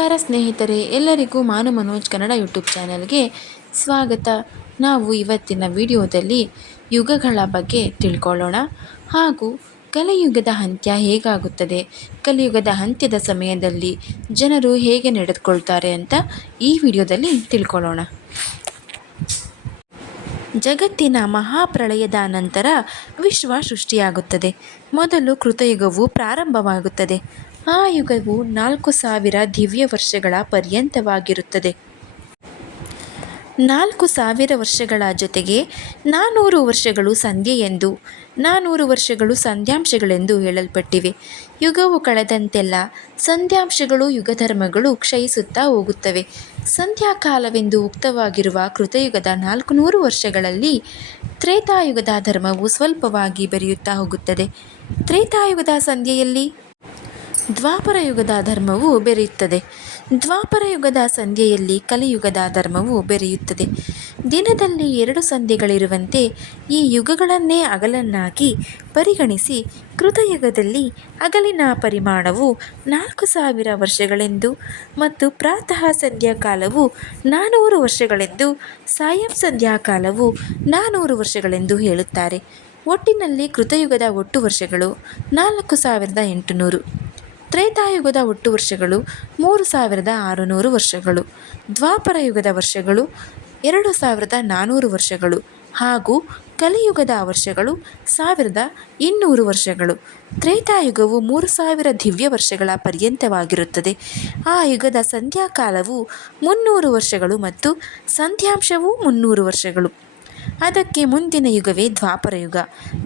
ನಮಸ್ಕಾರ ಸ್ನೇಹಿತರೆ, ಎಲ್ಲರಿಗೂ ಮಾನು ಮನೋಜ್ ಕನ್ನಡ ಯೂಟ್ಯೂಬ್ ಚಾನೆಲ್ಗೆ ಸ್ವಾಗತ. ನಾವು ಇವತ್ತಿನ ವಿಡಿಯೋದಲ್ಲಿ ಯುಗಗಳ ಬಗ್ಗೆ ತಿಳ್ಕೊಳ್ಳೋಣ. ಹಾಗೂ ಕಲಿಯುಗದ ಅಂತ್ಯ ಹೇಗಾಗುತ್ತದೆ? ಕಲಿಯುಗದ ಅಂತ್ಯದ ಸಮಯದಲ್ಲಿ ಜನರು ಹೇಗೆ ನಡೆದುಕೊಳ್ತಾರೆ ಅಂತ ಈ ವಿಡಿಯೋದಲ್ಲಿ ತಿಳ್ಕೊಳ್ಳೋಣ. ಜಗತ್ತಿನ ಮಹಾಪ್ರಳಯದ ನಂತರ ವಿಶ್ವ ಸೃಷ್ಟಿಯಾಗುತ್ತದೆ. ಮೊದಲು ಕೃತಯುಗವು ಪ್ರಾರಂಭವಾಗುತ್ತದೆ. ಆ ಯುಗವು ನಾಲ್ಕು ಸಾವಿರ ದಿವ್ಯ ವರ್ಷಗಳ ಪರ್ಯಂತವಾಗಿರುತ್ತದೆ. ನಾಲ್ಕು ಸಾವಿರ ವರ್ಷಗಳ ಜೊತೆಗೆ ನಾನ್ನೂರು ವರ್ಷಗಳು ಸಂಧ್ಯೆ ಎಂದು ನಾನ್ನೂರು ವರ್ಷಗಳು ಸಂಧ್ಯಾಂಶಗಳೆಂದು ಹೇಳಲ್ಪಟ್ಟಿವೆ. ಯುಗವು ಕಳೆದಂತೆಲ್ಲ ಸಂಧ್ಯಾಂಶಗಳು ಯುಗಧರ್ಮಗಳು ಕ್ಷಯಿಸುತ್ತಾ ಹೋಗುತ್ತವೆ. ಸಂಧ್ಯಾಕಾಲವೆಂದು ಉಕ್ತವಾಗಿರುವ ಕೃತಯುಗದ ನಾಲ್ಕುನೂರು ವರ್ಷಗಳಲ್ಲಿ ತ್ರೇತಾಯುಗದ ಧರ್ಮವು ಸ್ವಲ್ಪವಾಗಿ ಬೆರೆಯುತ್ತಾ ಹೋಗುತ್ತದೆ. ತ್ರೇತಾಯುಗದ ಸಂಧ್ಯೆಯಲ್ಲಿ ದ್ವಾಪರ ಯುಗದ ಧರ್ಮವು ಬೆರೆಯುತ್ತದೆ. ದ್ವಾಪರ ಯುಗದ ಸಂಧ್ಯೆಯಲ್ಲಿ ಕಲಿಯುಗದ ಧರ್ಮವು ಬೆರೆಯುತ್ತದೆ. ದಿನದಲ್ಲಿ ಎರಡು ಸಂಧ್ಯೆಗಳಿರುವಂತೆ ಈ ಯುಗಗಳನ್ನೇ ಅಗಲನ್ನಾಗಿ ಪರಿಗಣಿಸಿ ಕೃತಯುಗದಲ್ಲಿ ಅಗಲಿನ ಪರಿಮಾಣವು ನಾಲ್ಕು ಸಾವಿರ ವರ್ಷಗಳೆಂದು ಮತ್ತು ಪ್ರಾತಃ ಸಂಧ್ಯಾಕಾಲವು ನಾನ್ನೂರು ವರ್ಷಗಳೆಂದು, ಸಾಯಂ ಸಂಧ್ಯಾಕಾಲವು ನಾನ್ನೂರು ವರ್ಷಗಳೆಂದು ಹೇಳುತ್ತಾರೆ. ಒಟ್ಟಿನಲ್ಲಿ ಕೃತಯುಗದ ಒಟ್ಟು ವರ್ಷಗಳು ನಾಲ್ಕು ಸಾವಿರದ ಎಂಟುನೂರು. ತ್ರೇತಾಯುಗದ ಒಟ್ಟು ವರ್ಷಗಳು ಮೂರು ಸಾವಿರದ ಆರುನೂರು ವರ್ಷಗಳು. ದ್ವಾಪರ ಯುಗದ ವರ್ಷಗಳು ಎರಡು ಸಾವಿರದ ನಾನ್ನೂರು ವರ್ಷಗಳು ಹಾಗೂ ಕಲಿಯುಗದ ವರ್ಷಗಳು ಸಾವಿರದ ಇನ್ನೂರು ವರ್ಷಗಳು. ತ್ರೇತಾಯುಗವು ಮೂರು ಸಾವಿರ ದಿವ್ಯ ವರ್ಷಗಳ ಪರ್ಯಂತವಾಗಿರುತ್ತದೆ. ಆ ಯುಗದ ಸಂಧ್ಯಾಕಾಲವು ಮುನ್ನೂರು ವರ್ಷಗಳು ಮತ್ತು ಸಂಧ್ಯಾಂಶವು ಮುನ್ನೂರು ವರ್ಷಗಳು. ಅದಕ್ಕೆ ಮುಂದಿನ ಯುಗವೇ ದ್ವಾಪರ ಯುಗ.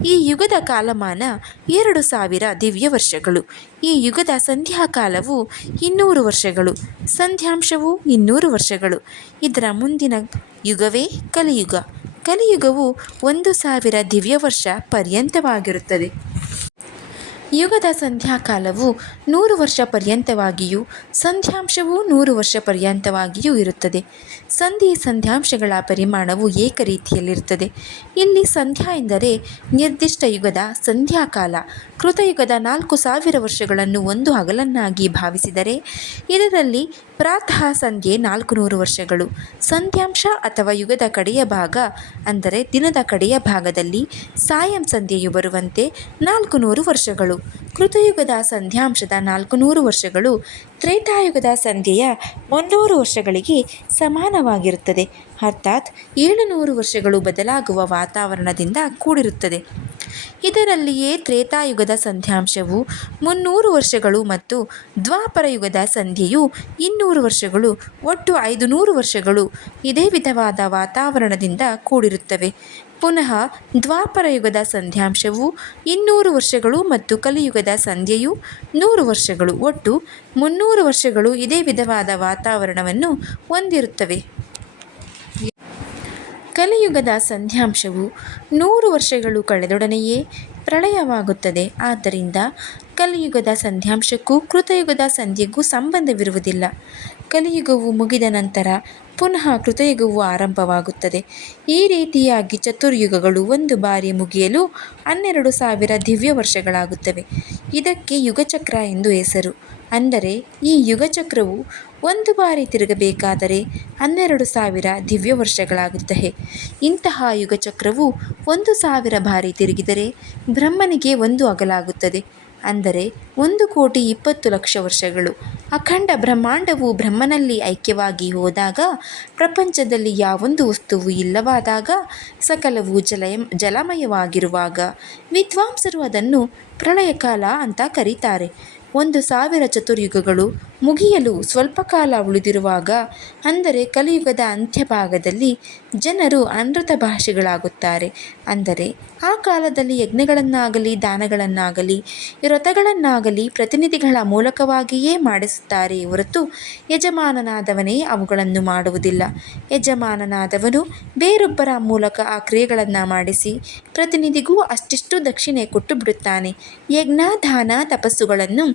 ಈ ಯುಗದ ಕಾಲಮಾನ ಎರಡು ಸಾವಿರ ದಿವ್ಯ ವರ್ಷಗಳು. ಈ ಯುಗದ ಸಂಧ್ಯಾಕಾಲವು ಇನ್ನೂರು ವರ್ಷಗಳು. ಸಂಧ್ಯಾಂಶವು ಇನ್ನೂರು ವರ್ಷಗಳು. ಇದರ ಮುಂದಿನ ಯುಗವೇ ಕಲಿಯುಗ. ಕಲಿಯುಗವು ಒಂದು ಸಾವಿರ ದಿವ್ಯ ವರ್ಷ ಪರ್ಯಂತವಾಗಿರುತ್ತದೆ. ಯುಗದ ಸಂಧ್ಯಾಕಾಲವು ನೂರು ವರ್ಷ ಪರ್ಯಂತವಾಗಿಯೂ, ಸಂಧ್ಯಾಂಶವು ನೂರು ವರ್ಷ ಪರ್ಯಂತವಾಗಿಯೂ ಇರುತ್ತದೆ. ಸಂಧಿ ಸಂಧ್ಯಾಂಶಗಳ ಪರಿಮಾಣವು ಏಕರೀತಿಯಲ್ಲಿರುತ್ತದೆ. ಇಲ್ಲಿ ಸಂಧ್ಯಾ ಎಂದರೆ ನಿರ್ದಿಷ್ಟ ಯುಗದ ಸಂಧ್ಯಾಕಾಲ. ಕೃತಯುಗದ ನಾಲ್ಕು ಸಾವಿರ ವರ್ಷಗಳನ್ನು ಒಂದು ಹಗಲನ್ನಾಗಿ ಭಾವಿಸಿದರೆ, ಇದರಲ್ಲಿ ಪ್ರಾತಃ ಸಂಧ್ಯೆ ನಾಲ್ಕು ನೂರು ವರ್ಷಗಳು, ಸಂಧ್ಯಾಂಶ ಅಥವಾ ಯುಗದ ಕಡೆಯ ಭಾಗ, ಅಂದರೆ ದಿನದ ಕಡೆಯ ಭಾಗದಲ್ಲಿ ಸಾಯಂ ಸಂಧ್ಯೆಯು ಬರುವಂತೆ ನಾಲ್ಕು ನೂರು ವರ್ಷಗಳು. ಕೃತಯುಗದ ಸಂಧ್ಯಾಂಶದ ನಾಲ್ಕು ನೂರು ವರ್ಷಗಳು ತ್ರೇತಾಯುಗದ ಸಂಧ್ಯೆಯ ಮುನ್ನೂರು ವರ್ಷಗಳಿಗೆ ಸಮಾನವಾಗಿರುತ್ತದೆ. ಅರ್ಥಾತ್ ಏಳುನೂರು ವರ್ಷಗಳು ಬದಲಾಗುವ ವಾತಾವರಣದಿಂದ ಕೂಡಿರುತ್ತದೆ. ಇದರಲ್ಲಿಯೇ ತ್ರೇತಾಯುಗದ ಸಂಧ್ಯಾಂಶವು ಮುನ್ನೂರು ವರ್ಷಗಳು ಮತ್ತು ದ್ವಾಪರಯುಗದ ಸಂಧ್ಯೆಯು ಇನ್ನೂರು ವರ್ಷಗಳು, ಒಟ್ಟು ಐದು ನೂರು ವರ್ಷಗಳು ಇದೇ ವಿಧವಾದ ವಾತಾವರಣದಿಂದ ಕೂಡಿರುತ್ತವೆ. ಪುನಃ ದ್ವಾಪರ ಯುಗದ ಸಂಧ್ಯಾಂಶವು ಇನ್ನೂರು ವರ್ಷಗಳು ಮತ್ತು ಕಲಿಯುಗದ ಸಂಧ್ಯೆಯು ನೂರು ವರ್ಷಗಳು. ಒಟ್ಟು ಮುನ್ನೂರು ವರ್ಷಗಳು ಇದೇ ವಿಧವಾದ ವಾತಾವರಣವನ್ನು ಹೊಂದಿರುತ್ತವೆ. ಕಲಿಯುಗದ ಸಂಧ್ಯಾಂಶವು ನೂರು ವರ್ಷಗಳು ಕಳೆದೊಡನೆಯೇ ಪ್ರಳಯವಾಗುತ್ತದೆ. ಆದ್ದರಿಂದ ಕಲಿಯುಗದ ಸಂಧ್ಯಾಂಶಕ್ಕೂ ಕೃತಯುಗದ ಸಂಧ್ಯೆಗೂ ಸಂಬಂಧವಿರುವುದಿಲ್ಲ. ಕಲಿಯುಗವು ಮುಗಿದ ನಂತರ ಪುನಃ ಕೃತಯುಗವು ಆರಂಭವಾಗುತ್ತದೆ. ಈ ರೀತಿಯಾಗಿ ಚತುರ್ಯುಗಗಳು ಒಂದು ಬಾರಿ ಮುಗಿಯಲು ಹನ್ನೆರಡು ಸಾವಿರ ದಿವ್ಯ ವರ್ಷಗಳಾಗುತ್ತವೆ. ಇದಕ್ಕೆ ಯುಗಚಕ್ರ ಎಂದು ಹೆಸರು. ಅಂದರೆ, ಈ ಯುಗಚಕ್ರವು ಒಂದು ಬಾರಿ ತಿರುಗಬೇಕಾದರೆ ಹನ್ನೆರಡು ಸಾವಿರ ದಿವ್ಯ ವರ್ಷಗಳಾಗುತ್ತವೆ. ಇಂತಹ ಯುಗಚಕ್ರವು ಒಂದು ಸಾವಿರ ಬಾರಿ ತಿರುಗಿದರೆ ಬ್ರಹ್ಮನಿಗೆ ಒಂದು ಅಗಲಾಗುತ್ತದೆ. ಅಂದರೆ ಒಂದು ಕೋಟಿ ಇಪ್ಪತ್ತು ಲಕ್ಷ ವರ್ಷಗಳು. ಅಖಂಡ ಬ್ರಹ್ಮಾಂಡವು ಬ್ರಹ್ಮನಲ್ಲಿ ಐಕ್ಯವಾಗಿ ಹೋದಾಗ ಪ್ರಪಂಚದಲ್ಲಿ ಯಾವೊಂದು ವಸ್ತುವು ಇಲ್ಲವಾದಾಗ ಸಕಲವು ಜಲಯ, ಜಲಮಯವಾಗಿರುವಾಗ ವಿದ್ವಾಂಸರು ಅದನ್ನು ಪ್ರಳಯಕಾಲ ಅಂತ ಕರೀತಾರೆ. ಒಂದು ಸಾವಿರ ಚತುರ್ಯುಗಗಳು ಮುಗಿಯಲು ಸ್ವಲ್ಪ ಕಾಲ ಉಳಿದಿರುವಾಗ, ಅಂದರೆ ಕಲಿಯುಗದ ಅಂತ್ಯಭಾಗದಲ್ಲಿ ಜನರು ಅನೃತ ಭಾಷೆಗಳಾಗುತ್ತಾರೆ. ಅಂದರೆ ಆ ಕಾಲದಲ್ಲಿ ಯಜ್ಞಗಳನ್ನಾಗಲಿ, ದಾನಗಳನ್ನಾಗಲಿ, ವ್ರತಗಳನ್ನಾಗಲಿ ಪ್ರತಿನಿಧಿಗಳ ಮೂಲಕವಾಗಿಯೇ ಮಾಡಿಸುತ್ತಾರೆ ಹೊರತು ಯಜಮಾನನಾದವನೇ ಅವುಗಳನ್ನು ಮಾಡುವುದಿಲ್ಲ. ಯಜಮಾನನಾದವನು ಬೇರೊಬ್ಬರ ಮೂಲಕ ಆ ಕ್ರಿಯೆಗಳನ್ನು ಮಾಡಿಸಿ ಪ್ರತಿನಿಧಿಗೂ ಅಷ್ಟಿಷ್ಟು ದಕ್ಷಿಣೆ ಕೊಟ್ಟು ಬಿಡುತ್ತಾನೆ. ಯಜ್ಞ, ದಾನ, ತಪಸ್ಸುಗಳನ್ನು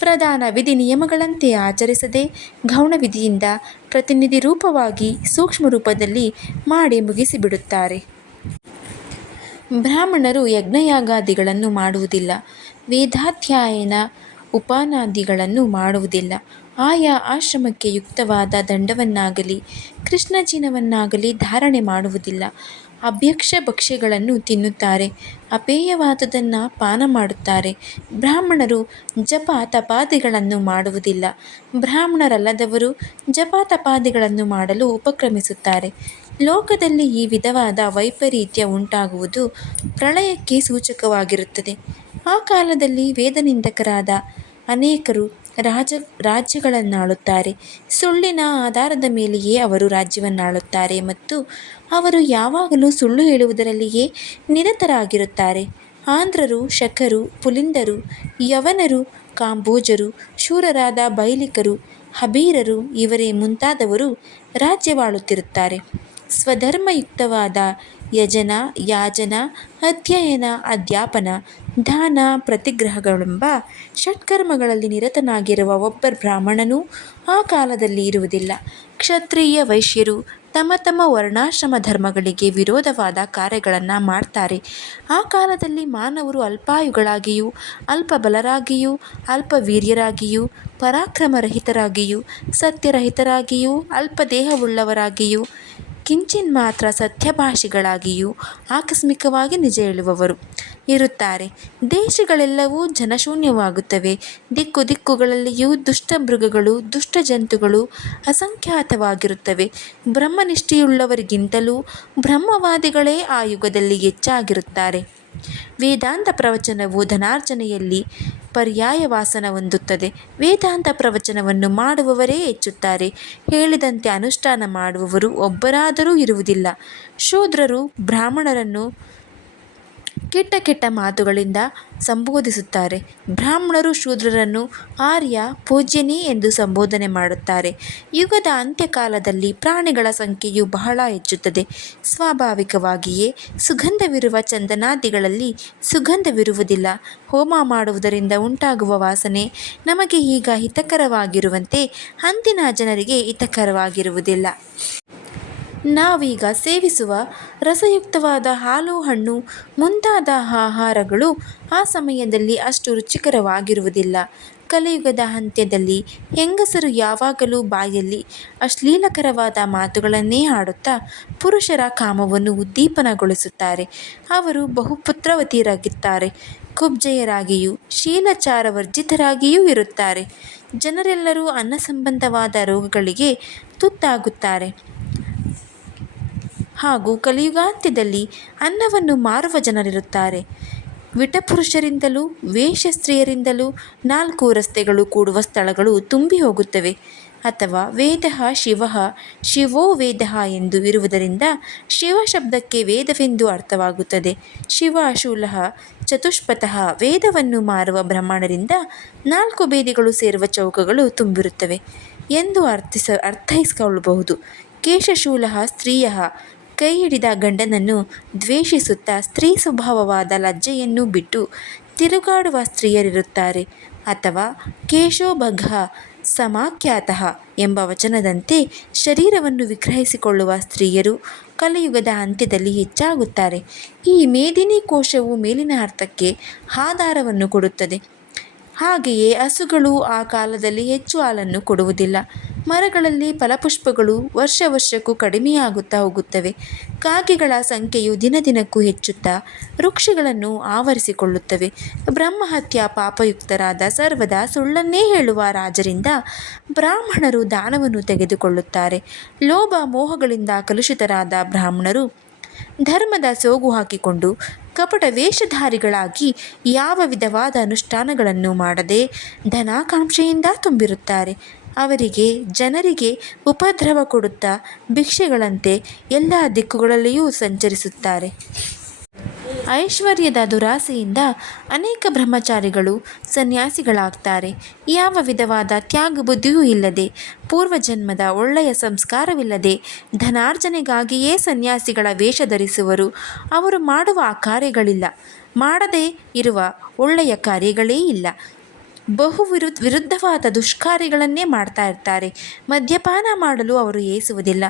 ಪ್ರಧಾನ ವಿಧಿ ನಿಯಮಗಳಂತೆ ಆಚರಿಸದೆ ಗೌಣ ವಿಧಿಯಿಂದ ಪ್ರತಿನಿಧಿ ರೂಪವಾಗಿ ಸೂಕ್ಷ್ಮ ರೂಪದಲ್ಲಿ ಮಾಡಿ ಮುಗಿಸಿಬಿಡುತ್ತಾರೆ. ಬ್ರಾಹ್ಮಣರು ಯಜ್ಞಯಾಗಾದಿಗಳನ್ನು ಮಾಡುವುದಿಲ್ಲ. ವೇದಾಧ್ಯಯನ ಉಪಾನಾದಿಗಳನ್ನು ಮಾಡುವುದಿಲ್ಲ. ಆಯಾ ಆಶ್ರಮಕ್ಕೆ ಯುಕ್ತವಾದ ದಂಡವನ್ನಾಗಲಿ, ಕೃಷ್ಣಜಿನವನ್ನಾಗಲಿ ಧಾರಣೆ ಮಾಡುವುದಿಲ್ಲ. ಅಭ್ಯಕ್ಷ ಭಕ್ಷ್ಯಗಳನ್ನು ತಿನ್ನುತ್ತಾರೆ. ಅಪೇಯವಾದುದನ್ನು ಪಾನ ಮಾಡುತ್ತಾರೆ. ಬ್ರಾಹ್ಮಣರು ಜಪ ತಪಾದಿಗಳನ್ನು ಮಾಡುವುದಿಲ್ಲ. ಬ್ರಾಹ್ಮಣರಲ್ಲದವರು ಜಪ ತಪಾದಿಗಳನ್ನು ಮಾಡಲು ಉಪಕ್ರಮಿಸುತ್ತಾರೆ. ಲೋಕದಲ್ಲಿ ಈ ವಿಧವಾದ ವೈಪರೀತ್ಯ ಉಂಟಾಗುವುದು ಪ್ರಳಯಕ್ಕೆ ಸೂಚಕವಾಗಿರುತ್ತದೆ. ಆ ಕಾಲದಲ್ಲಿ ವೇದನಿಂದಕರಾದ ಅನೇಕರು ರಾಜ, ರಾಜ್ಯಗಳನ್ನಾಳುತ್ತಾರೆ. ಸುಳ್ಳಿನ ಆಧಾರದ ಮೇಲೆಯೇ ಅವರು ರಾಜ್ಯವನ್ನಾಳುತ್ತಾರೆ ಮತ್ತು ಅವರು ಯಾವಾಗಲೂ ಸುಳ್ಳು ಹೇಳುವುದರಲ್ಲಿಯೇ ನಿರತರಾಗಿರುತ್ತಾರೆ. ಆಂಧ್ರರು ಶಕರು ಪುಲಿಂದರು, ಯವನರು, ಕಾಂಬೋಜರು, ಶೂರರಾದ ಬೈಲಿಕರು, ಹಬೀರರು ಇವರೇ ಮುಂತಾದವರು ರಾಜ್ಯವಾಳುತ್ತಿರುತ್ತಾರೆ. ಸ್ವಧರ್ಮಯುಕ್ತವಾದ ಯಜನ, ಯಾಜನ, ಅಧ್ಯಯನ, ಅಧ್ಯಾಪನ, ದಾನ, ಪ್ರತಿಗ್ರಹಗಳೆಂಬ ಷಟ್ಕರ್ಮಗಳಲ್ಲಿ ನಿರತನಾಗಿರುವ ಒಬ್ಬ ಬ್ರಾಹ್ಮಣನೂ ಆ ಕಾಲದಲ್ಲಿ ಇರುವುದಿಲ್ಲ. ಕ್ಷತ್ರಿಯ ವೈಶ್ಯರು ತಮ್ಮ ತಮ್ಮ ವರ್ಣಾಶ್ರಮ ಧರ್ಮಗಳಿಗೆ ವಿರೋಧವಾದ ಕಾರ್ಯಗಳನ್ನು ಮಾಡ್ತಾರೆ. ಆ ಕಾಲದಲ್ಲಿ ಮಾನವರು ಅಲ್ಪಾಯುಗಳಾಗಿಯೂ ಅಲ್ಪಬಲರಾಗಿಯೂ ಅಲ್ಪವೀರ್ಯರಾಗಿಯೂ ಪರಾಕ್ರಮರಹಿತರಾಗಿಯೂ, ಸತ್ಯರಹಿತರಾಗಿಯೂ ಅಲ್ಪದೇಹವುಳ್ಳವರಾಗಿಯೂ ಕಿಂಚಿನ್ಮಾತ್ರ ಸತ್ಯಭಾಷಿಗಳಾಗಿಯೂ ಆಕಸ್ಮಿಕವಾಗಿ ನಿಜ ಹೇಳುವವರು. ಇರುತ್ತಾರೆ, ದೇಶಗಳೆಲ್ಲವೂ ಜನಶೂನ್ಯವಾಗುತ್ತವೆ. ದಿಕ್ಕು ದಿಕ್ಕುಗಳಲ್ಲಿಯೂ ದುಷ್ಟ ಮೃಗಗಳು, ದುಷ್ಟ ಜಂತುಗಳು ಅಸಂಖ್ಯಾತವಾಗಿರುತ್ತವೆ. ಬ್ರಹ್ಮನಿಷ್ಠೆಯುಳ್ಳವರಿಗಿಂತಲೂ ಬ್ರಹ್ಮವಾದಿಗಳೇ ಆ ಯುಗದಲ್ಲಿ ಹೆಚ್ಚಾಗಿರುತ್ತಾರೆ. ವೇದಾಂತ ಪ್ರವಚನವು ಧನಾರ್ಜನೆಯಲ್ಲಿ ಪರ್ಯಾಯ ವಾಸನ ಹೊಂದುತ್ತದೆ. ವೇದಾಂತ ಪ್ರವಚನವನ್ನು ಮಾಡುವವರೇ ಹೆಚ್ಚುತ್ತಾರೆ. ಹೇಳಿದಂತೆ ಅನುಷ್ಠಾನ ಮಾಡುವವರು ಒಬ್ಬರಾದರೂ ಇರುವುದಿಲ್ಲ. ಶೂದ್ರರು ಬ್ರಾಹ್ಮಣರನ್ನು ಕೆಟ್ಟ ಕೆಟ್ಟ ಮಾತುಗಳಿಂದ ಸಂಬೋಧಿಸುತ್ತಾರೆ. ಬ್ರಾಹ್ಮಣರು ಶೂದ್ರರನ್ನು ಆರ್ಯ ಪೂಜ್ಯನಿ ಎಂದು ಸಂಬೋಧನೆ ಮಾಡುತ್ತಾರೆ. ಯುಗದ ಅಂತ್ಯಕಾಲದಲ್ಲಿ ಪ್ರಾಣಿಗಳ ಸಂಖ್ಯೆಯು ಬಹಳ ಹೆಚ್ಚುತ್ತದೆ. ಸ್ವಾಭಾವಿಕವಾಗಿಯೇ ಸುಗಂಧವಿರುವ ಚಂದನಾದಿಗಳಲ್ಲಿ ಸುಗಂಧವಿರುವುದಿಲ್ಲ. ಹೋಮ ಮಾಡುವುದರಿಂದ ಉಂಟಾಗುವ ವಾಸನೆ ನಮಗೆ ಈಗ ಹಿತಕರವಾಗಿರುವಂತೆ ಅಂದಿನ ಜನರಿಗೆ ಹಿತಕರವಾಗಿರುವುದಿಲ್ಲ. ನಾವೀಗ ಸೇವಿಸುವ ರಸಯುಕ್ತವಾದ ಹಾಲು ಹಣ್ಣು ಮುಂತಾದ ಆಹಾರಗಳು ಆ ಸಮಯದಲ್ಲಿ ಅಷ್ಟು ರುಚಿಕರವಾಗಿರುವುದಿಲ್ಲ. ಕಲಿಯುಗದ ಅಂತ್ಯದಲ್ಲಿ ಹೆಂಗಸರು ಯಾವಾಗಲೂ ಬಾಯಲ್ಲಿ ಅಶ್ಲೀಲಕರವಾದ ಮಾತುಗಳನ್ನೇ ಆಡುತ್ತಾ ಪುರುಷರ ಕಾಮವನ್ನು ಉದ್ದೀಪನಗೊಳಿಸುತ್ತಾರೆ. ಅವರು ಬಹುಪುತ್ರವತಿಯರಾಗಿದ್ದಾರೆ ಕುಬ್ಜೆಯರಾಗಿಯೂ ಶೀಲಚಾರವರ್ಜಿತರಾಗಿಯೂ ಇರುತ್ತಾರೆ. ಜನರೆಲ್ಲರೂ ಅನ್ನಸಂಬಂಧವಾದ ರೋಗಗಳಿಗೆ ತುತ್ತಾಗುತ್ತಾರೆ. ಹಾಗೂ ಕಲಿಯುಗಾಂತ್ಯದಲ್ಲಿ ಅನ್ನವನ್ನು ಮಾರುವ ಜನರಿರುತ್ತಾರೆ. ವಿಟಪುರುಷರಿಂದಲೂ ಸ್ತ್ರೀಯರಿಂದಲೂ ನಾಲ್ಕು ರಸ್ತೆಗಳು ಕೂಡುವ ಸ್ಥಳಗಳು ತುಂಬಿ ಹೋಗುತ್ತವೆ. ಅಥವಾ ವೇದಃ ಶಿವಃ ಶಿವೋ ವೇದಃ ಎಂದು ಇರುವುದರಿಂದ ಶಿವ ಶಬ್ದಕ್ಕೆ ವೇದವೆಂದು ಅರ್ಥವಾಗುತ್ತದೆ. ಶಿವ ಶೂಲಃ ಚತುಷ್ಪಥಃ ವೇದವನ್ನು ಮಾರುವ ಬ್ರಾಹ್ಮಣರಿಂದ ನಾಲ್ಕು ಬೇದಿಗಳು ಸೇರುವ ಚೌಕಗಳು ತುಂಬಿರುತ್ತವೆ ಎಂದು ಅರ್ಥಿಸ, ಅರ್ಥೈಸಿಕೊಳ್ಳಬಹುದು. ಕೇಶಶೂಲಃ ಸ್ತ್ರೀಯಃ ಕೈ ಹಿಡಿದ ಗಂಡನನ್ನು ದ್ವೇಷಿಸುತ್ತಾ ಸ್ತ್ರೀ ಸ್ವಭಾವವಾದ ಲಜ್ಜೆಯನ್ನು ಬಿಟ್ಟು ತಿರುಗಾಡುವ ಸ್ತ್ರೀಯರಿರುತ್ತಾರೆ. ಅಥವಾ ಕೇಶೋಭಗ ಸಮಾಖ್ಯಾತಃ ಎಂಬ ವಚನದಂತೆ ಶರೀರವನ್ನು ವಿಗ್ರಹಿಸಿಕೊಳ್ಳುವ ಸ್ತ್ರೀಯರು ಕಲಿಯುಗದ ಅಂತ್ಯದಲ್ಲಿ ಹೆಚ್ಚಾಗುತ್ತಾರೆ. ಈ ಮೇದಿನಿ ಕೋಶವು ಮೇಲಿನ ಅರ್ಥಕ್ಕೆ ಆಧಾರವನ್ನು ಕೊಡುತ್ತದೆ. ಹಾಗೆಯೇ ಹಸುಗಳು ಆ ಕಾಲದಲ್ಲಿ ಹೆಚ್ಚು ಹಾಲನ್ನು ಕೊಡುವುದಿಲ್ಲ. ಮರಗಳಲ್ಲಿ ಫಲಪುಷ್ಪಗಳು ವರ್ಷ ವರ್ಷಕ್ಕೂ ಕಡಿಮೆಯಾಗುತ್ತಾ ಹೋಗುತ್ತವೆ. ಕಾಗೆಗಳ ಸಂಖ್ಯೆಯು ದಿನ ದಿನಕ್ಕೂ ಹೆಚ್ಚುತ್ತಾ ವೃಕ್ಷಗಳನ್ನು ಆವರಿಸಿಕೊಳ್ಳುತ್ತವೆ. ಬ್ರಹ್ಮಹತ್ಯ ಪಾಪಯುಕ್ತರಾದ ಸರ್ವದಾ ಸುಳ್ಳನ್ನೇ ಹೇಳುವ ರಾಜರಿಂದ ಬ್ರಾಹ್ಮಣರು ದಾನವನ್ನು ತೆಗೆದುಕೊಳ್ಳುತ್ತಾರೆ. ಲೋಭ ಮೋಹಗಳಿಂದ ಕಲುಷಿತರಾದ ಬ್ರಾಹ್ಮಣರು ಧರ್ಮದ ಸೋಗು ಹಾಕಿಕೊಂಡು ಕಪಟ ವೇಷಧಾರಿಗಳಾಗಿ ಯಾವ ವಿಧವಾದ ಅನುಷ್ಠಾನಗಳನ್ನು ಮಾಡದೆ ಧನಾಕಾಂಕ್ಷೆಯಿಂದ ತುಂಬಿರುತ್ತಾರೆ. ಅವರಿಗೆ, ಜನರಿಗೆ ಉಪದ್ರವ ಕೊಡುತ್ತಾ ಭಿಕ್ಷೆಗಳಂತೆ ಎಲ್ಲ ದಿಕ್ಕುಗಳಲ್ಲಿಯೂ ಸಂಚರಿಸುತ್ತಾರೆ. ಐಶ್ವರ್ಯದ ದುರಾಸೆಯಿಂದ ಅನೇಕ ಬ್ರಹ್ಮಚಾರಿಗಳು ಸನ್ಯಾಸಿಗಳಾಗ್ತಾರೆ. ಯಾವ ವಿಧವಾದ ತ್ಯಾಗ ಬುದ್ಧಿಯೂ ಇಲ್ಲದೆ, ಪೂರ್ವಜನ್ಮದ ಒಳ್ಳೆಯ ಸಂಸ್ಕಾರವಿಲ್ಲದೆ ಧನಾರ್ಜನೆಗಾಗಿಯೇ ಸನ್ಯಾಸಿಗಳ ವೇಷ ಧರಿಸುವರು. ಅವರು ಮಾಡುವ ಆ ಕಾರ್ಯಗಳಿಲ್ಲ ಮಾಡದೇ ಇರುವ ಒಳ್ಳೆಯ ಕಾರ್ಯಗಳೇ ಇಲ್ಲ. ಬಹು ವಿರು, ವಿರುದ್ಧವಾದ ದುಷ್ಕಾರ್ಯಗಳನ್ನೇ ಮಾಡ್ತಾ ಇರ್ತಾರೆ. ಮದ್ಯಪಾನ ಮಾಡಲು ಅವರು ಏಸುವುದಿಲ್ಲ.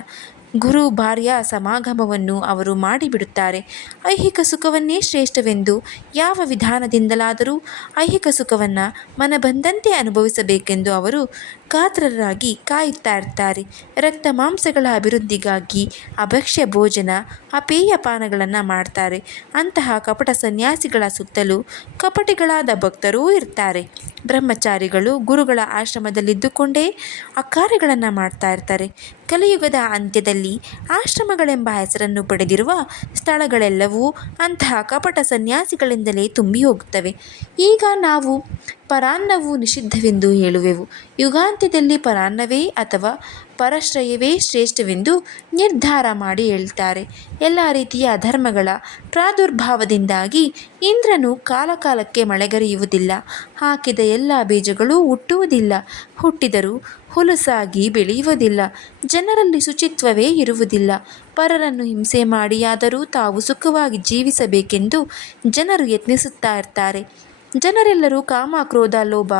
ಗುರು ಭಾರ್ಯ ಸಮಾಗಮವನ್ನು ಅವರು ಮಾಡಿಬಿಡುತ್ತಾರೆ. ಐಹಿಕ ಸುಖವನ್ನೇ ಶ್ರೇಷ್ಠವೆಂದು ಯಾವ ವಿಧಾನದಿಂದಲಾದರೂ ಐಹಿಕ ಸುಖವನ್ನು ಮನಬಂದಂತೆ ಅನುಭವಿಸಬೇಕೆಂದು ಅವರು ಕಾತ್ರರಾಗಿ ಕಾಯುತ್ತಾ ಇರ್ತಾರೆ. ರಕ್ತ ಮಾಂಸಗಳ ಅಭಿವೃದ್ಧಿಗಾಗಿ ಅಭಕ್ಷ್ಯ ಭೋಜನ, ಅಪೇಯ ಪಾನಗಳನ್ನು ಮಾಡ್ತಾರೆ. ಅಂತಹ ಕಪಟ ಸನ್ಯಾಸಿಗಳ ಸುತ್ತಲೂ ಕಪಟಿಗಳಾದ ಭಕ್ತರೂ ಇರ್ತಾರೆ. ಬ್ರಹ್ಮಚಾರಿಗಳು ಗುರುಗಳ ಆಶ್ರಮದಲ್ಲಿದ್ದುಕೊಂಡೇ ಆ ಕಾರ್ಯಗಳನ್ನು ಮಾಡ್ತಾ ಇರ್ತಾರೆ. ಕಲಿಯುಗದ ಅಂತ್ಯದಲ್ಲಿ ಆಶ್ರಮಗಳೆಂಬ ಹೆಸರನ್ನು ಪಡೆದಿರುವ ಸ್ಥಳಗಳೆಲ್ಲವೂ ಅಂತಹ ಕಪಟ ಸನ್ಯಾಸಿಗಳಿಂದಲೇ ತುಂಬಿ ಹೋಗುತ್ತವೆ. ಈಗ ನಾವು ಪರಾನ್ನವು ನಿಷಿದ್ಧವೆಂದು ಹೇಳುವೆವು. ಯುಗಾಂತ್ಯದಲ್ಲಿ ಪರಾನ್ನವೇ ಅಥವಾ ಪರಶ್ರಯವೇ ಶ್ರೇಷ್ಠವೆಂದು ನಿರ್ಧಾರ ಮಾಡಿ ಹೇಳ್ತಾರೆ. ಎಲ್ಲ ರೀತಿಯ ಅಧರ್ಮಗಳ ಪ್ರಾದುರ್ಭಾವದಿಂದಾಗಿ ಇಂದ್ರನು ಕಾಲಕಾಲಕ್ಕೆ ಮಳೆಗರೆಯುವುದಿಲ್ಲ. ಹಾಕಿದ ಎಲ್ಲ ಬೀಜಗಳೂ ಹುಟ್ಟುವುದಿಲ್ಲ. ಹುಟ್ಟಿದರೂ ಹುಲುಸಾಗಿ ಬೆಳೆಯುವುದಿಲ್ಲ. ಜನರಲ್ಲಿ ಶುಚಿತ್ವವೇ ಇರುವುದಿಲ್ಲ. ಪರರನ್ನು ಹಿಂಸೆ ಮಾಡಿಯಾದರೂ ತಾವು ಸುಖವಾಗಿ ಜೀವಿಸಬೇಕೆಂದು ಜನರು ಯತ್ನಿಸುತ್ತಾ ಇರ್ತಾರೆ. ಜನರೆಲ್ಲರೂ ಕಾಮ, ಕ್ರೋಧ, ಲೋಭ,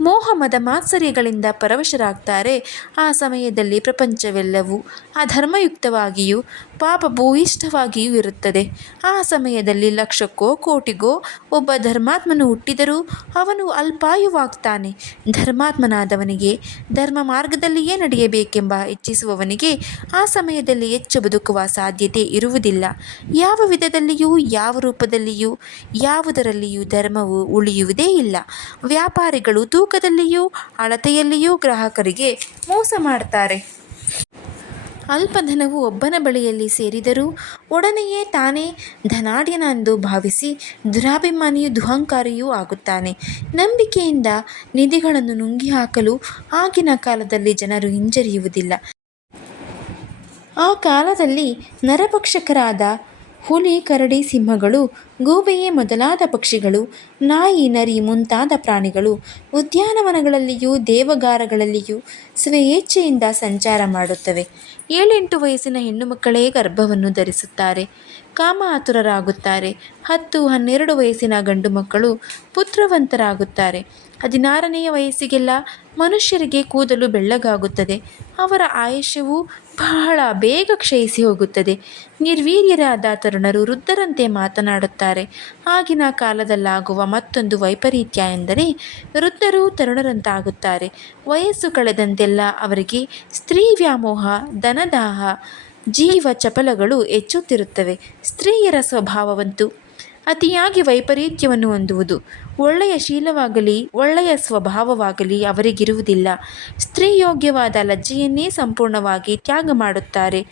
ಮೋಹ, ಮದ, ಮಾತ್ಸರ್ಯಗಳಿಂದ ಪರವಶರಾಗ್ತಾರೆ. ಆ ಸಮಯದಲ್ಲಿ ಪ್ರಪಂಚವೆಲ್ಲವೂ ಅಧರ್ಮಯುಕ್ತವಾಗಿಯೂ ಪಾಪ ಭೂಯಿಷ್ಠವಾಗಿಯೂ ಇರುತ್ತದೆ ಆ ಸಮಯದಲ್ಲಿ ಲಕ್ಷಕ್ಕೋ ಕೋಟಿಗೋ ಒಬ್ಬ ಧರ್ಮಾತ್ಮನು ಹುಟ್ಟಿದರೂ ಅವನು ಅಲ್ಪಾಯುವಾಗ್ತಾನೆ. ಧರ್ಮಾತ್ಮನಾದವನಿಗೆ ಧರ್ಮ ಮಾರ್ಗದಲ್ಲಿಯೇ ನಡೆಯಬೇಕೆಂಬ ಇಚ್ಛಿಸುವವನಿಗೆ ಆ ಸಮಯದಲ್ಲಿ ಹೆಚ್ಚು ಬದುಕುವ ಸಾಧ್ಯತೆ ಇರುವುದಿಲ್ಲ. ಯಾವ ವಿಧದಲ್ಲಿಯೂ, ಯಾವ ರೂಪದಲ್ಲಿಯೂ, ಯಾವುದರಲ್ಲಿಯೂ ಧರ್ಮವು ಉಳಿಯುವುದೇ ಇಲ್ಲ. ವ್ಯಾಪಾರಿಗಳು ತೂಕದಲ್ಲಿಯೂ, ಅಳತೆಯಲ್ಲಿಯೂ ಗ್ರಾಹಕರಿಗೆ ಮೋಸ ಮಾಡ್ತಾರೆ. ಅಲ್ಪಧನವು ಒಬ್ಬನ ಬಳಿಯಲ್ಲಿ ಸೇರಿದರೂ ಒಡನೆಯೇ ತಾನೇ ಧನಾಢ್ಯನೆಂದು ಭಾವಿಸಿ ದುರಾಭಿಮಾನಿಯೂ ದುಹಂಕಾರಿಯೂ ಆಗುತ್ತಾನೆ. ನಂಬಿಕೆಯಿಂದ ನಿಧಿಗಳನ್ನು ನುಂಗಿಹಾಕಲು ಆಗಿನ ಕಾಲದಲ್ಲಿ ಜನರು ಹಿಂಜರಿಯುವುದಿಲ್ಲ. ಆ ಕಾಲದಲ್ಲಿ ನರಭಕ್ಷಕರಾದ ಹುಲಿ, ಕರಡಿ, ಸಿಂಹಗಳು, ಗೂಬೆಯೇ ಮೊದಲಾದ ಪಕ್ಷಿಗಳು, ನಾಯಿ, ನರಿ ಮುಂತಾದ ಪ್ರಾಣಿಗಳು, ಉದ್ಯಾನವನಗಳಲ್ಲಿಯೂ, ದೇವಗಾರಗಳಲ್ಲಿಯೂ ಸ್ವೇಚ್ಛೆಯಿಂದ ಸಂಚಾರ ಮಾಡುತ್ತವೆ. ಏಳೆಂಟು ವಯಸ್ಸಿನ ಹೆಣ್ಣು ಮಕ್ಕಳೇ ಗರ್ಭವನ್ನು ಧರಿಸುತ್ತಾರೆ. ಕಾಮಾತುರರಾಗುತ್ತಾರೆ. ಹತ್ತು, ಹನ್ನೆರಡು ವಯಸ್ಸಿನ ಗಂಡು ಮಕ್ಕಳು ಪುತ್ರವಂತರಾಗುತ್ತಾರೆ. ಹದಿನಾರನೆಯ ವಯಸ್ಸಿಗೆಲ್ಲ ಮನುಷ್ಯರಿಗೆ ಕೂದಲು ಬೆಳ್ಳಗಾಗುತ್ತದೆ. ಅವರ ಆಯುಷ್ಯವು ಬಹಳ ಬೇಗ ಕ್ಷಯಿಸಿ ಹೋಗುತ್ತದೆ. ನಿರ್ವೀರ್ಯರಾದ ತರುಣರು ವೃದ್ಧರಂತೆ ಮಾತನಾಡುತ್ತಾರೆ. ಆಗಿನ ಕಾಲದಲ್ಲಾಗುವ ಮತ್ತೊಂದು ವೈಪರೀತ್ಯ ಎಂದರೆ ವೃದ್ಧರು ತರುಣರಂತಾಗುತ್ತಾರೆ. ವಯಸ್ಸು ಕಳೆದಂತೆಲ್ಲ ಅವರಿಗೆ ಸ್ತ್ರೀ ವ್ಯಾಮೋಹ ಧನದಾಹ ಜೀವ ಚಪಲಗಳು ಹೆಚ್ಚುತ್ತಿರುತ್ತವೆ. ಸ್ತ್ರೀಯರ ಸ್ವಭಾವವಂತೂ ಅತಿಯಾಗಿ ವೈಪರೀತ್ಯವನ್ನು ಹೊಂದುವುದು. ಒಳ್ಳೆಯ ಶೀಲವಾಗಲಿ, ಒಳ್ಳೆಯ ಸ್ವಭಾವವಾಗಲಿ ಅವರಿಗಿರುವುದಿಲ್ಲ. ಸ್ತ್ರೀಯೋಗ್ಯವಾದ ಲಜ್ಜೆಯನ್ನೇ ಸಂಪೂರ್ಣವಾಗಿ ತ್ಯಾಗ ಮಾಡುತ್ತಾರೆ.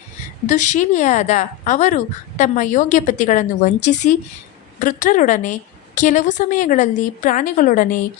ದುಶ್ಶೀಲಿಯಾದ ಅವರು ತಮ್ಮ ಯೋಗ್ಯ ಪತಿಗಳನ್ನು ವಂಚಿಸಿ, ವೃತ್ರರೊಡನೆ, ಕೆಲವು ಸಮಯಗಳಲ್ಲಿ ಪ್ರಾಣಿಗಳೊಡನೆ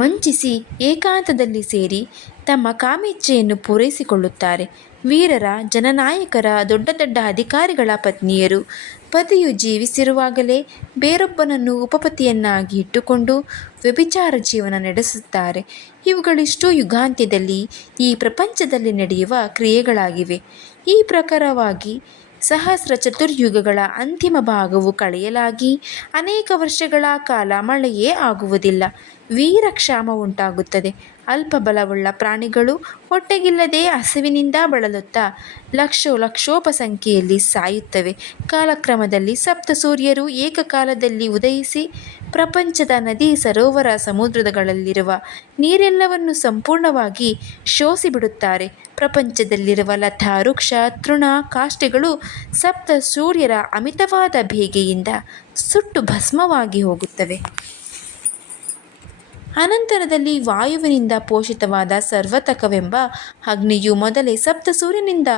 ವಂಚಿಸಿ, ಏಕಾಂತದಲ್ಲಿ ಸೇರಿ ತಮ್ಮ ಕಾಮೇಚ್ಛೆಯನ್ನು ಪೂರೈಸಿಕೊಳ್ಳುತ್ತಾರೆ. ವೀರರ, ಜನನಾಯಕರ, ದೊಡ್ಡ ದೊಡ್ಡ ಅಧಿಕಾರಿಗಳ ಪತ್ನಿಯರು ಪತಿಯು ಜೀವಿಸಿರುವಾಗಲೇ ಬೇರೊಬ್ಬನನ್ನು ಉಪಪತಿಯನ್ನಾಗಿ ಇಟ್ಟುಕೊಂಡು ವ್ಯಭಿಚಾರ ಜೀವನ ನಡೆಸುತ್ತಾರೆ. ಇವುಗಳಿಷ್ಟು ಯುಗಾಂತ್ಯದಲ್ಲಿ ಈ ಪ್ರಪಂಚದಲ್ಲಿ ನಡೆಯುವ ಕ್ರಿಯೆಗಳಾಗಿವೆ. ಈ ಪ್ರಕಾರವಾಗಿ ಸಹಸ್ರ ಚತುರ್ಯುಗಗಳ ಅಂತಿಮ ಭಾಗವು ಕಳೆಯಲಾಗಿ ಅನೇಕ ವರ್ಷಗಳ ಕಾಲ ಮಳೆಯೇ ಆಗುವುದಿಲ್ಲ. ವೀರಕ್ಷಾಮ ಉಂಟಾಗುತ್ತದೆ. ಅಲ್ಪ ಬಲವುಳ್ಳ ಪ್ರಾಣಿಗಳು ಹೊಟ್ಟೆಗಿಲ್ಲದೆ ಹಸಿವಿನಿಂದ ಬಳಲುತ್ತಾ ಲಕ್ಷೋ ಲಕ್ಷೋಪ ಸಂಖ್ಯೆಯಲ್ಲಿ ಸಾಯುತ್ತವೆ. ಕಾಲಕ್ರಮದಲ್ಲಿ ಸಪ್ತ ಸೂರ್ಯರು ಏಕಕಾಲದಲ್ಲಿ ಉದಯಿಸಿ ಪ್ರಪಂಚದ ನದಿ ಸರೋವರ ಸಮುದ್ರಗಳಲ್ಲಿರುವ ನೀರೆಲ್ಲವನ್ನು ಸಂಪೂರ್ಣವಾಗಿ ಶೋಸಿಬಿಡುತ್ತಾರೆ. ಪ್ರಪಂಚದಲ್ಲಿರುವ ಲತಾ, ವೃಕ್ಷ, ತೃಣ ಕಾಷ್ಟೆಗಳು ಸಪ್ತ ಸೂರ್ಯರ ಅಮಿತವಾದ ಬೇಗೆಯಿಂದ ಸುಟ್ಟು ಭಸ್ಮವಾಗಿ ಹೋಗುತ್ತವೆ. ಅನಂತರದಲ್ಲಿ ವಾಯುವಿನಿಂದ ಪೋಷಿತವಾದ ಸರ್ವತಕವೆಂಬ ಅಗ್ನಿಯು ಮೊದಲೇ ಸಪ್ತ ಸೂರ್ಯನಿಂದ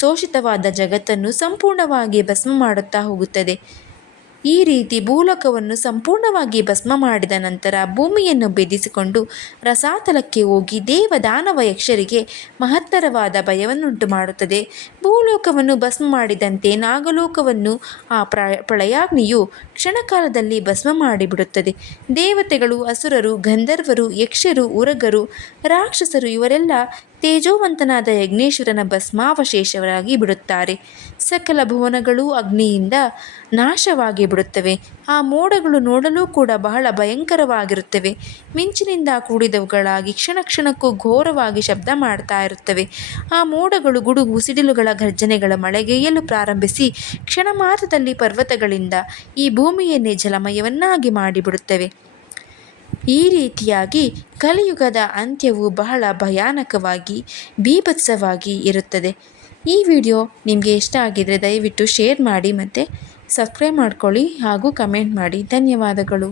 ಶೋಷಿತವಾದ ಜಗತ್ತನ್ನು ಸಂಪೂರ್ಣವಾಗಿ ಭಸ್ಮ ಮಾಡುತ್ತಾ ಹೋಗುತ್ತದೆ. ಈ ರೀತಿ ಭೂಲೋಕವನ್ನು ಸಂಪೂರ್ಣವಾಗಿ ಭಸ್ಮ ಮಾಡಿದ ನಂತರ ಭೂಮಿಯನ್ನು ಭೇದಿಸಿಕೊಂಡು ರಸಾತಲಕ್ಕೆ ಹೋಗಿ ದೇವದಾನವ ಯಕ್ಷರಿಗೆ ಮಹತ್ತರವಾದ ಭಯವನ್ನುಂಟು ಮಾಡುತ್ತದೆ. ಭೂಲೋಕವನ್ನು ಭಸ್ಮ ಮಾಡಿದಂತೆ ನಾಗಲೋಕವನ್ನು ಆ ಪ್ರ ಪ್ರಳಯಾಗ್ನಿಯು ಕ್ಷಣಕಾಲದಲ್ಲಿ ಭಸ್ಮ ಮಾಡಿಬಿಡುತ್ತದೆ. ದೇವತೆಗಳು, ಅಸುರರು, ಗಂಧರ್ವರು, ಯಕ್ಷರು, ಉರಗರು, ರಾಕ್ಷಸರು ಇವರೆಲ್ಲ ತೇಜೋವಂತನಾದ ಯಜ್ಞೇಶ್ವರನ ಭಸ್ಮಾವಶೇಷರಾಗಿ ಬಿಡುತ್ತಾರೆ. ಸಕಲ ಭುವನಗಳು ಅಗ್ನಿಯಿಂದ ನಾಶವಾಗಿ ಬಿಡುತ್ತವೆ. ಆ ಮೋಡಗಳು ನೋಡಲು ಕೂಡ ಬಹಳ ಭಯಂಕರವಾಗಿರುತ್ತವೆ. ಮಿಂಚಿನಿಂದ ಕೂಡಿದವುಗಳಾಗಿ ಕ್ಷಣ ಕ್ಷಣಕ್ಕೂ ಘೋರವಾಗಿ ಶಬ್ದ ಮಾಡ್ತಾ ಇರುತ್ತವೆ. ಆ ಮೋಡಗಳು ಗುಡುಗು, ಸಿಡಿಲುಗಳ ಗರ್ಜನೆಗಳ ಮಳೆಗೆಯಲು ಪ್ರಾರಂಭಿಸಿ ಕ್ಷಣ ಮಾತ್ರದಲ್ಲಿ ಪರ್ವತಗಳಿಂದ ಈ ಭೂಮಿಯನ್ನೇ ಜಲಮಯವನ್ನಾಗಿ ಮಾಡಿಬಿಡುತ್ತವೆ. ಈ ರೀತಿಯಾಗಿ ಕಲಿಯುಗದ ಅಂತ್ಯವು ಬಹಳ ಭಯಾನಕವಾಗಿ, ಬೀಭತ್ಸವಾಗಿ ಇರುತ್ತದೆ. ಈ ವಿಡಿಯೋ ನಿಮಗೆ ಇಷ್ಟ ಆಗಿದರೆ ದಯವಿಟ್ಟು ಶೇರ್ ಮಾಡಿ ಮತ್ತು ಸಬ್ಸ್ಕ್ರೈಬ್ ಮಾಡ್ಕೊಳ್ಳಿ ಹಾಗೂ ಕಮೆಂಟ್ ಮಾಡಿ. ಧನ್ಯವಾದಗಳು.